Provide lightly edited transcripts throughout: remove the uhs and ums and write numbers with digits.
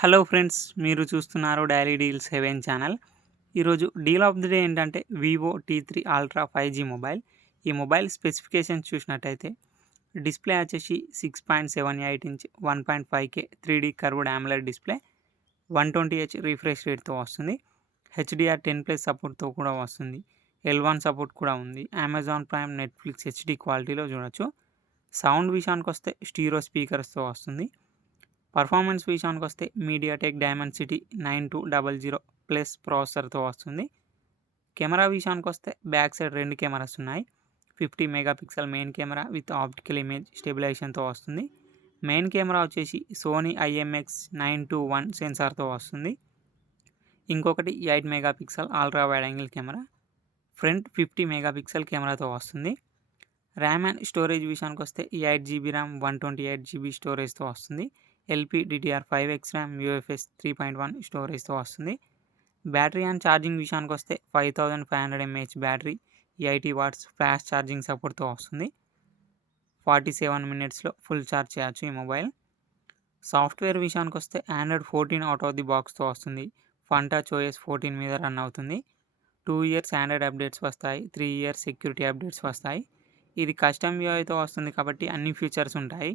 Hello friends, మీరు చూస్తున్నారు daily deals heaven channel. ఈరోజు డీల్ ఆఫ్ ది డే ఏంటంటే Vivo T three ultra 5G mobile. ఈ మొబైల్ స్పెసిఫికేషన్స్ చూసినట్టయితే డిస్ప్లే వచ్చేసి 6.78 inch 1.5K 3D curved AMOLED display, 120Hz refresh రేట్తో వస్తుంది. HDR10+ సపోర్ట్తో కూడా వస్తుంది. L1 సపోర్ట్ కూడా ఉంది. అమెజాన్ ప్రైమ్, నెట్ఫ్లిక్స్ HD క్వాలిటీలో చూడొచ్చు. సౌండ్ విషయానికి వస్తే స్టీరియో స్పీకర్స్తో వస్తుంది. పర్ఫార్మెన్స్ విషయానికి వస్తే మీడియాటెక్ డైమెన్సిటీ 9200 ప్లస్ ప్రాసెసర్తో వస్తుంది. కెమెరా విషయానికి వస్తే బ్యాక్ సైడ్ 2 కెమెరాస్ ఉన్నాయి. 50 megapixel main camera with optical image స్టెబిలైజేషన్తో వస్తుంది. మెయిన్ కెమెరా వచ్చేసి సోనీ IMX921 సెన్సార్తో వస్తుంది. ఇంకొకటి 8 megapixel ultra wide angle camera, front 50 megapixel కెమెరాతో వస్తుంది. ర్యామ్ అండ్ స్టోరేజ్ విషయానికి వస్తే 8GB ర్యామ్ 128GB స్టోరేజ్తో వస్తుంది. LPDDR5X ర్యామ్ UFS 3.1 స్టోరేజ్తో వస్తుంది. బ్యాటరీ అండ్ ఛార్జింగ్ విషయానికి వస్తే 5500 mAh battery, 80 watts fast charging సపోర్ట్తో వస్తుంది. 47 మినిట్స్లో ఫుల్ ఛార్జ్ చేయొచ్చు ఈ మొబైల్. సాఫ్ట్వేర్ విషయానికి వస్తే ఆండ్రాయిడ్ 14 అవుట్ ఆఫ్ ది బాక్స్తో వస్తుంది. ఫన్టచ్ OS 14 మీద రన్ అవుతుంది. 2 ఇయర్స్ ఆండ్రాయిడ్ అప్డేట్స్ వస్తాయి. 3 ఇయర్స్ సెక్యూరిటీ అప్డేట్స్ వస్తాయి. ఇది కస్టమ్ యూఐతో వస్తుంది కాబట్టి అన్ని ఫీచర్స్ ఉంటాయి.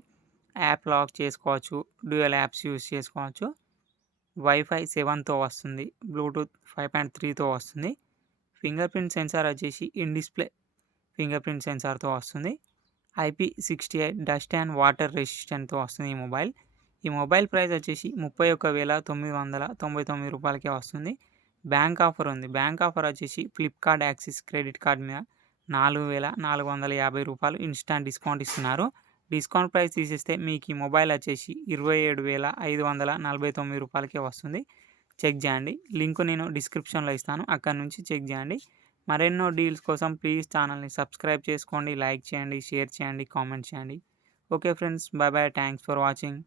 యాప్ లాక్ చేసుకోవచ్చు, డ్యూయల్ యాప్స్ యూస్ చేసుకోవచ్చు. వైఫై 7తో వస్తుంది. బ్లూటూత్ 5.3తో వస్తుంది. ఫింగర్ ప్రింట్ సెన్సార్ వచ్చేసి ఇన్ డిస్ప్లే ఫింగర్ ప్రింట్ సెన్సార్తో వస్తుంది. IP68 డస్ట్ అండ్ వాటర్ రెసిస్టెంట్తో వస్తుంది ఈ మొబైల్. ఈ మొబైల్ ప్రైస్ వచ్చేసి 31,999 రూపాయలకే వస్తుంది. బ్యాంక్ ఆఫర్ ఉంది. బ్యాంక్ ఆఫర్ వచ్చేసి ఫ్లిప్కార్ట్ యాక్సిస్ క్రెడిట్ కార్డ్ మీద 4,450 రూపాయలు ఇన్స్టాంట్ డిస్కౌంట్ ఇస్తున్నారు. డిస్కౌంట్ ప్రైస్ తీసేస్తే మీకు ఈ మొబైల్ వచ్చేసి 27,549 రూపాయలకే వస్తుంది. చెక్ చేయండి. లింక్ నేను డిస్క్రిప్షన్లో ఇస్తాను, అక్కడ నుంచి చెక్ చేయండి. మరెన్నో డీల్స్ కోసం ప్లీజ్ ఛానల్ని సబ్స్క్రైబ్ చేసుకోండి, లైక్ చేయండి, షేర్ చేయండి, కామెంట్ చేయండి. Okay friends, bye bye, thanks for watching.